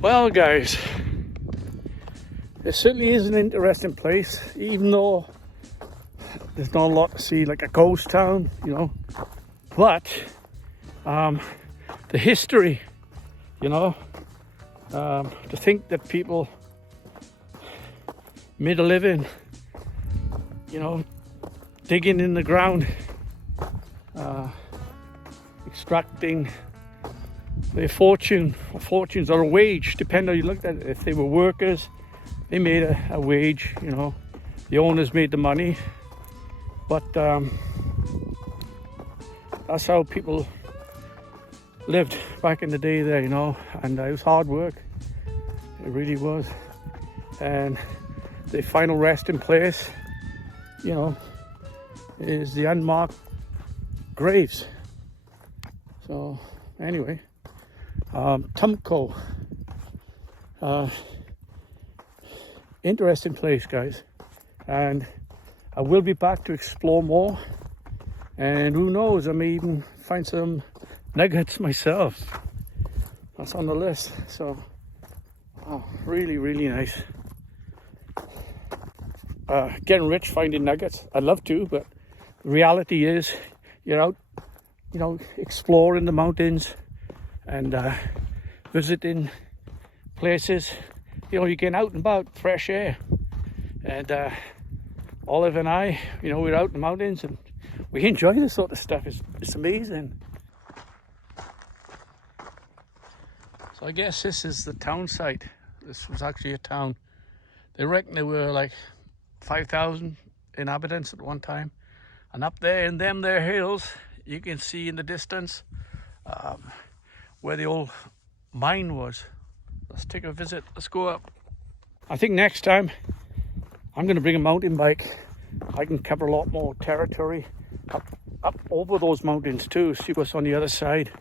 Well, guys, it certainly is an interesting place, even though there's not a lot to see, like a ghost town, you know. But the history, you know, to think that people made a living, you know, digging in the ground, extracting their fortunes or a wage, depending how you looked at it. If they were workers, they made a wage, you know, the owners made the money. But that's how people lived back in the day there, you know, and it was hard work. It really was. And the final resting place, you know, is the unmarked graves. So anyway, Tumco, interesting place, guys, and I will be back to explore more, and who knows, I may even find some nuggets myself. That's on the list. So wow, really nice. Getting rich finding nuggets, I'd love to, but the reality is you're out, you know, exploring the mountains and visiting places. You know, you're getting out and about, fresh air. And Olive and I, you know, we're out in the mountains and we enjoy this sort of stuff. It's amazing. So I guess this is the town site. This was actually a town. They reckon there were like 5,000 inhabitants at one time. And up there in them there hills, you can see in the distance where the old mine was. Let's take a visit. Let's go up. I think next time I'm going to bring a mountain bike. I can cover a lot more territory up over those mountains too. See what's on the other side.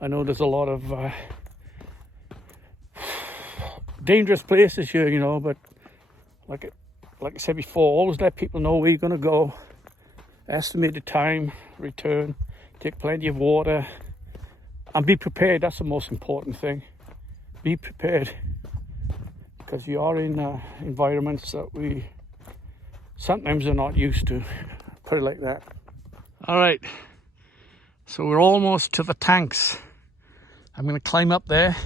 I know there's a lot of dangerous places here, you know, but like I said before, always let people know where you're going to go. Estimate the time, return, take plenty of water, and be prepared. That's the most important thing. Be prepared, because you are in environments that we sometimes are not used to. Put it like that. All right, so we're almost to the tanks. I'm going to climb up there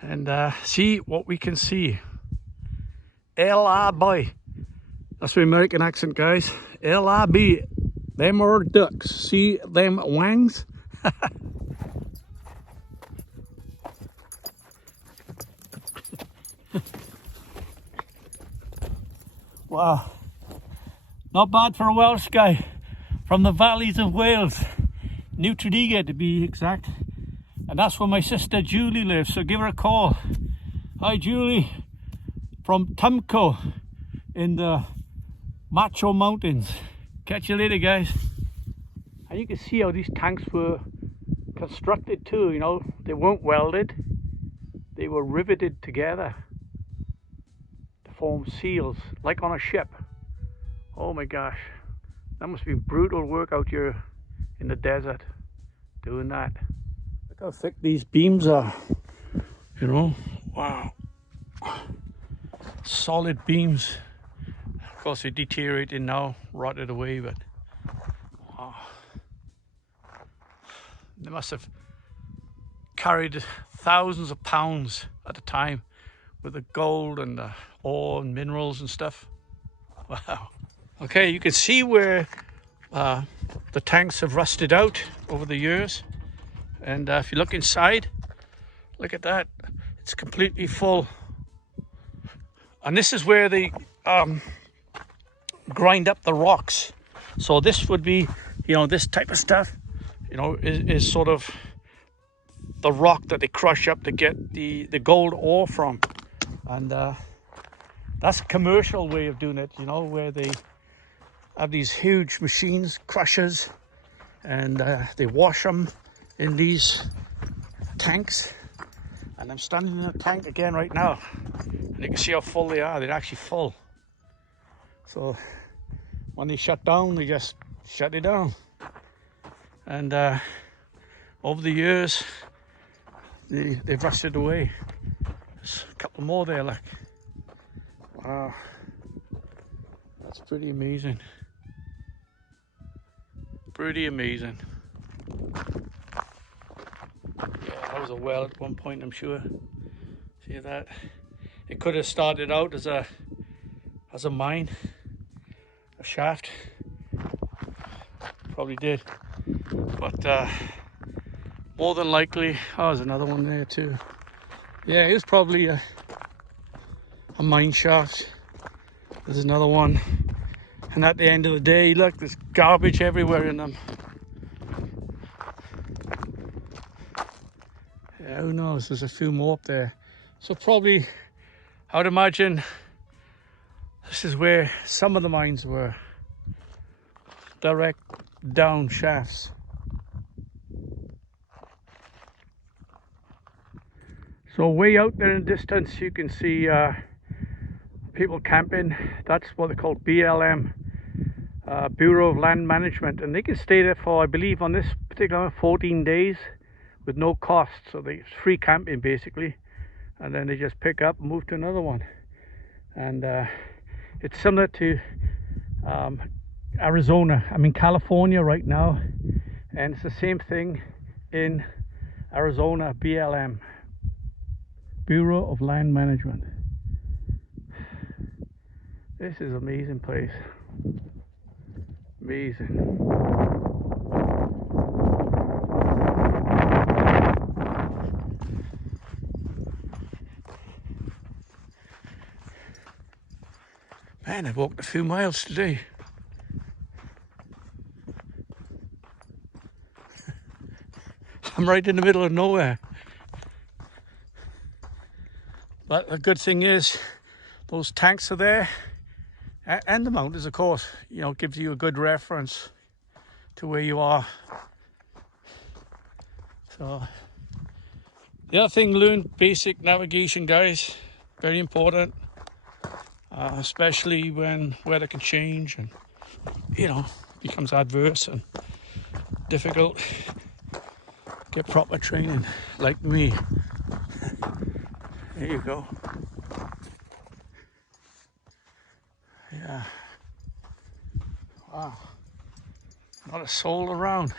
and see what we can see. L-I-B. That's the American accent, guys. L-I-B. Them are ducks. See them wangs? Wow. Not bad for a Welsh guy. From the valleys of Wales. New Tredegar to be exact. And that's where my sister Julie lives, so give her a call. Hi Julie. From Tumco in the Macho Mountains. Catch you later, guys. And you can see how these tanks were constructed too, you know. They weren't welded. They were riveted together to form seals, like on a ship. Oh my gosh. That must be brutal work out here in the desert doing that. Look how thick these beams are, you know. Wow. Solid beams. Of course they're deteriorating now, rotted away, but wow. They must have carried thousands of pounds at a time with the gold and the ore and minerals and stuff. Wow. Okay, you can see where the tanks have rusted out over the years. And if you look inside, look at that. It's completely full. And this is where they grind up the rocks. So this would be, you know, this type of stuff, you know, is sort of the rock that they crush up to get the gold ore from. And that's a commercial way of doing it, you know, where they have these huge machines, crushers, and they wash them in these tanks. And I'm standing in a tank again right now, and you can see how full they are. They're actually full. So when they shut down, they just shut it down. And over the years, they've rusted away. There's a couple more there, like. Wow. That's pretty amazing. Pretty amazing. Yeah, that was a well at one point, I'm sure. See that? It could have started out as a mine, a shaft. Probably did. But more than likely, oh, there's another one there too. Yeah, it was probably a mine shaft. There's another one. And at the end of the day, look, there's garbage everywhere in them. Yeah, who knows? There's a few more up there. So probably, I would imagine, this is where some of the mines were. Direct down shafts. So way out there in the distance, you can see people camping. That's what they call BLM, Bureau of Land Management, and they can stay there for, I believe, on this particular 14 days with no cost. So it's free camping basically, and then they just pick up and move to another one. And it's similar to Arizona. I'm in California right now, and it's the same thing in Arizona. BLM, Bureau of Land Management. This is an amazing place. Amazing. Man, I've walked a few miles today. I'm right in the middle of nowhere. But the good thing is, those tanks are there, and the mountains, of course, you know, gives you a good reference to where you are. So, the other thing, learn basic navigation, guys. Very important, especially when weather can change and, you know, becomes adverse and difficult. Get proper training, like me. There you go. Yeah. Wow. Not a soul around.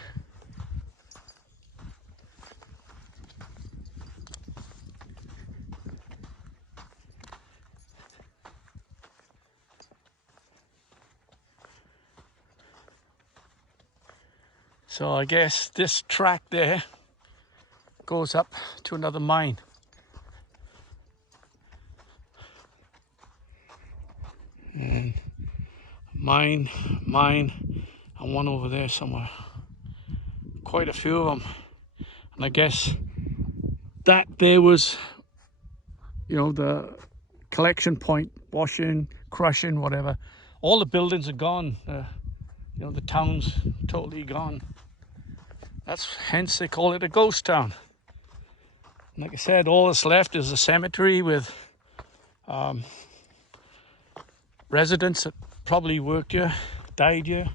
So I guess this track there goes up to another mine. And mine, and one over there somewhere. Quite a few of them. And I guess that there was, you know, the collection point, washing, crushing, whatever. All the buildings are gone. You know, the town's totally gone. That's hence they call it a ghost town. And like I said, all that's left is a cemetery with residents that probably worked here, died here.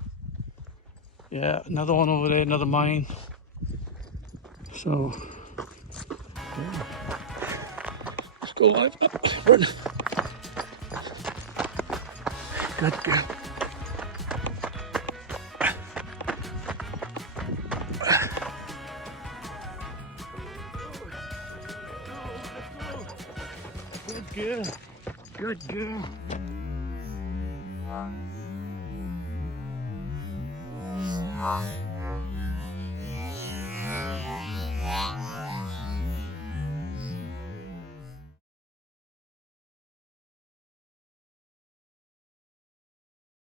Yeah, another one over there, another mine. So, yeah. Let's go live up. Run. Good girl. Good girl. Good girl.